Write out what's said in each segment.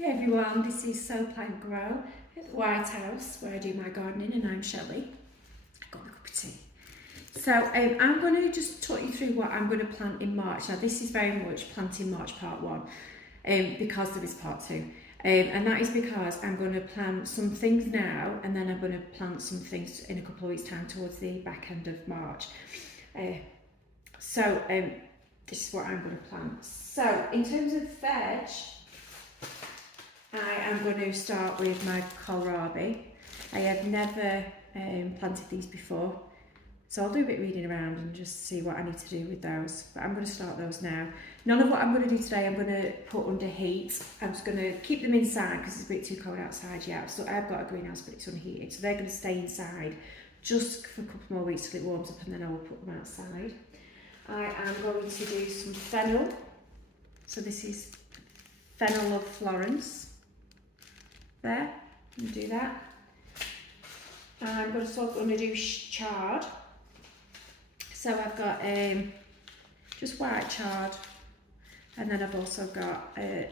Hey everyone, this is Sow Plant Grow at the White House where I do my gardening, and I'm Shelley. I've got my cup of tea. So I'm going to just talk you through what I'm going to plant in March. Now this is very much planting March part 1 because there is part 2. And that is because I'm going to plant some things now, and then I'm going to plant some things in a couple of weeks time towards the back end of March. This is what I'm going to plant. So in terms of veg, I am going to start with my kohlrabi. I have never planted these before, so I'll do a bit of reading around and just see what I need to do with those. But I'm going to start those now. None of what I'm going to do today I'm going to put under heat. I'm just going to keep them inside because it's a bit too cold outside yet. So I've got a greenhouse but it's unheated, so they're going to stay inside just for a couple more weeks till it warms up, and then I will put them outside. I am going to do some fennel. So this is Fennel of Florence. There, I'm going to do that. I'm going to do chard. So I've got just white chard, and then I've also got a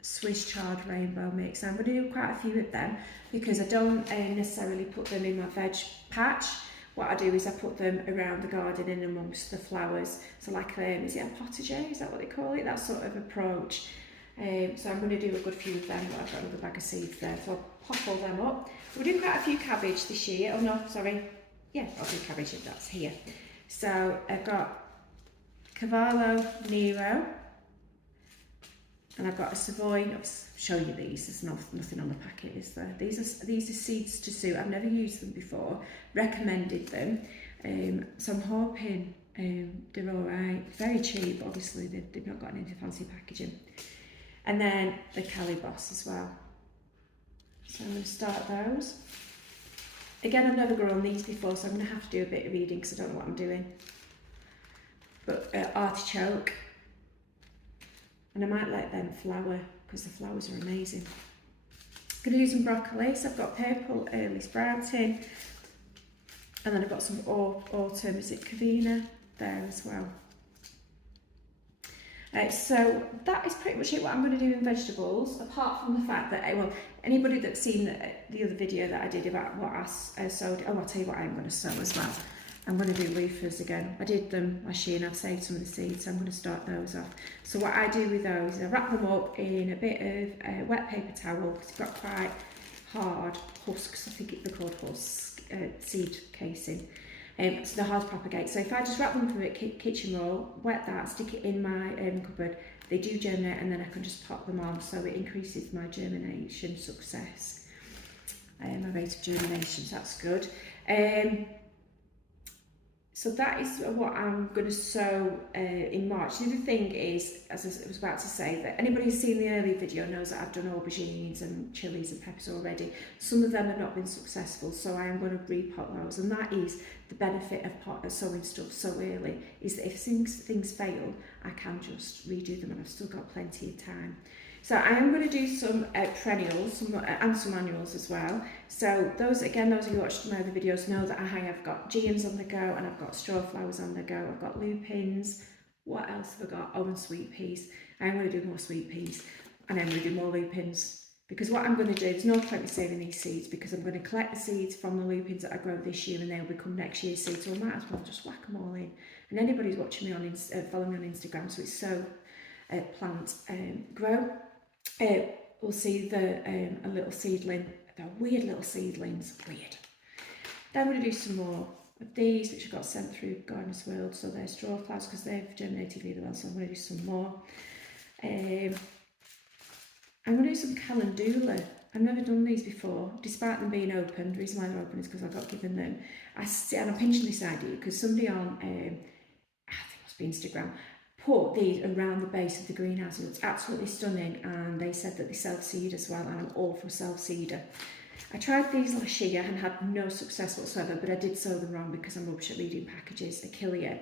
Swiss chard rainbow mix. I'm going to do quite a few of them because I don't necessarily put them in my veg patch. What I do is I put them around the garden and amongst the flowers. So like, is it a potager? Is that what they call it? That sort of approach. So I'm going to do a good few of them, but I've got another bag of seeds there, so I'll pop all them up. We're doing quite a few cabbage this year. Oh no, sorry. Yeah, I'll do cabbage if that's here. So I've got Cavallo Nero, and I've got a Savoy. I'll show you these. There's nothing on the packet, is there? These are seeds to suit. I've never used them before. Recommended them. So I'm hoping they're all right. Very cheap, obviously. They've not got any fancy packaging. And then the Calibos as well. So I'm going to start those. Again, I've never grown these before, so I'm going to have to do a bit of reading because I don't know what I'm doing. But artichoke. And I might let them flower because the flowers are amazing. I'm going to do some broccoli. So I've got purple early sprouting. And then I've got some autumn, is it Cavina there as well. So that is pretty much it what I'm going to do in vegetables, apart from the fact that, well, anybody that's seen the other video that I did about what I sowed, I'll tell you what I'm going to sow as well. I'm going to do loofahs again. I did them last year and I've saved some of the seeds, so I'm going to start those off. So what I do with those is I wrap them up in a bit of wet paper towel because it's got quite hard husks, I think they're called husks, seed casing. So they're hard to propagate. So if I just wrap them up in a kitchen roll, wet that, stick it in my cupboard, they do germinate, and then I can just pop them on, so it increases my germination success, my rate of germination, so that's good. So that is what I'm going to sow in March. The other thing is, as I was about to say, that anybody who's seen the earlier video knows that I've done aubergines and chilies and peppers already. Some of them have not been successful, so I am going to repot those. And that is the benefit of sowing stuff so early, is that if things fail, I can just redo them, and I've still got plenty of time. So I am going to do some perennials and some annuals as well. So those of you who watched my other videos know that I have got geums on the go, and I've got straw flowers on the go. I've got lupins. What else have I got? Oh, and sweet peas. I'm going to do more sweet peas, and I'm going to do more lupins. Because what I'm going to do, there's no point in saving these seeds, because I'm going to collect the seeds from the lupins that I grow this year, and they'll become next year's seeds. So I might as well just whack them all in. And anybody who's watching me on following me on Instagram, so it's Sow Plant Grow. We'll see a little seedling. They're weird little seedlings, weird. Then I'm going to do some more of these, which I got sent through Gardener's World. So they're straw flowers because they've germinated really well. So I'm going to do some more. I'm going to do some calendula. I've never done these before, despite them being open. The reason why they're open is because I got given them. And I'm pinching this idea because somebody on, I think it must be Instagram, put these around the base of the greenhouse. It looks absolutely stunning, and they said that they self-seed as well, and I'm all for self-seeder. I tried these last year and had no success whatsoever, but I did sow them wrong because I'm rubbish at reading packages. They kill you.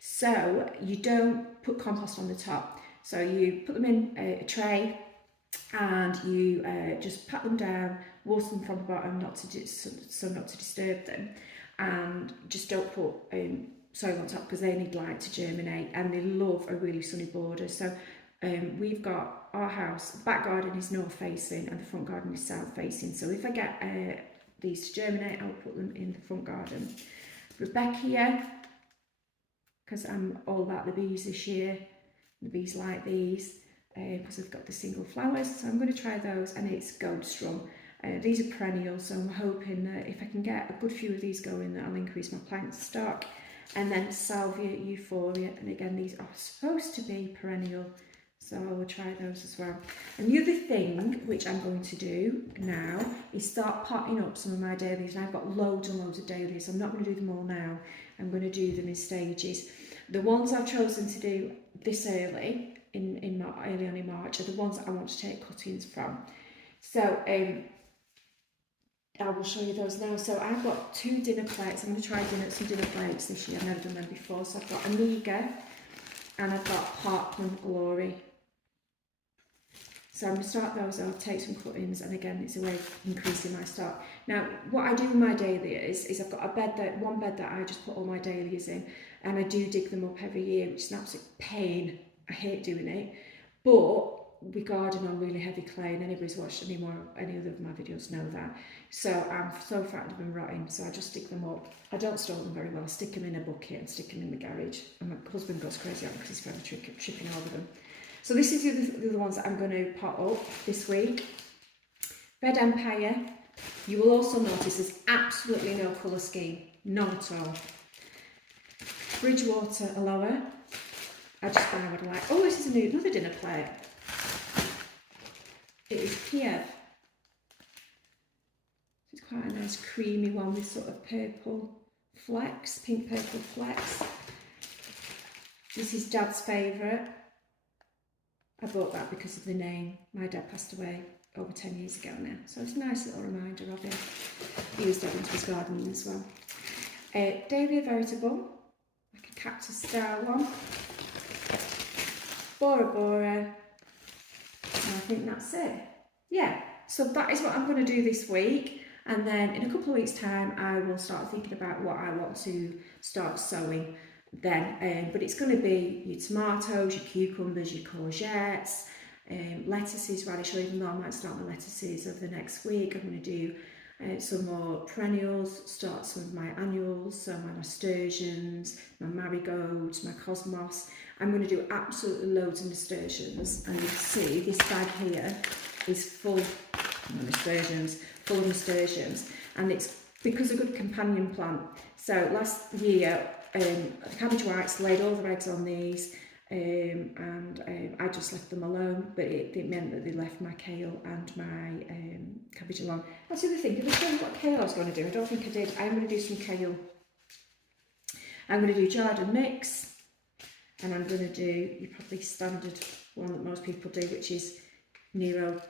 So you don't put compost on the top. So you put them in a tray, and you just pat them down, water them from the bottom, not to disturb them, and just don't put soil on top because they need light to germinate, and they love a really sunny border. So we've got our house, back garden is north facing and the front garden is south facing. So if I get these to germinate, I'll put them in the front garden. Rudbeckia, because I'm all about the bees this year. The bees like these because I've got the single flowers, so I'm going to try those, and it's Goldstrum. These are perennial, so I'm hoping that if I can get a good few of these going, that I'll increase my plant stock. And then Salvia Euphoria, and again these are supposed to be perennial, so I will try those as well. And the other thing which I'm going to do now is start potting up some of my dahlias, and I've got loads and loads of dahlias. I'm not going to do them all now, I'm going to do them in stages. The ones I've chosen to do this early, early on in March, are the ones that I want to take cuttings from. So I will show you those now. So I've got 2 dinner plates. I'm going to try some dinner plates this year. I've never done them before. So I've got Amiga and I've got Parkland Glory. So I'm going to start those off, take some cuttings, and again it's a way of increasing my stock. Now what I do with my dahlias is I've got one bed that I just put all my dahlias in, and I do dig them up every year, which is an absolute pain. I hate doing it, but we garden on really heavy clay, and anybody's watched any other of my videos know that. So I'm so frightened of them rotting, so I just dig them up. I don't store them very well. I stick them in a bucket and stick them in the garage, and my husband goes crazy on them because he's forever tripping over them. So this is the other ones that I'm going to pot up this week. Red Empire. You will also notice there's absolutely no colour scheme, none at all. Bridgewater Aloha. I just find what I like. Oh, this is another dinner plate. It is Kiev. It's quite a nice creamy one with sort of purple flecks, pink purple flecks. This is Dad's favourite. I bought that because of the name. My dad passed away over 10 years ago now, so it's a nice little reminder of him. He was dead into his gardening as well. Dahlia Veritable, like a cactus style one. Bora Bora, and I think that's it. Yeah, so that is what I'm going to do this week, and then in a couple of weeks' time I will start thinking about what I want to start sowing then, but it's going to be your tomatoes, your cucumbers, your courgettes, lettuces, radish, or even though I might start my lettuces over the next week, I'm going to do some more perennials, start some of my annuals, so my nasturtiums, my marigolds, my cosmos. I'm going to do absolutely loads of nasturtiums, and you can see this bag here is full of nasturtiums, and it's because a good companion plant. So last year, Cabbage Whites laid all their eggs on these, and I just left them alone, but it meant that they left my kale and my cabbage alone. That's the other thing, did I show you what kale I was going to do? I don't think I did. I'm going to do some kale. I'm going to do Jardin Mix, and I'm going to do your probably standard one that most people do, which is Nero,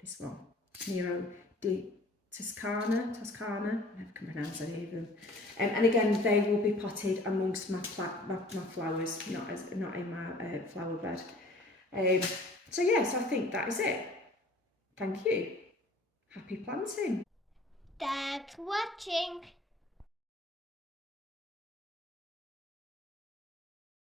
this one, Nero di Toscana, I never can pronounce any of them. And again, they will be potted amongst my flowers, not in my flower bed. So yes, I think that is it. Thank you. Happy planting. Thanks for watching.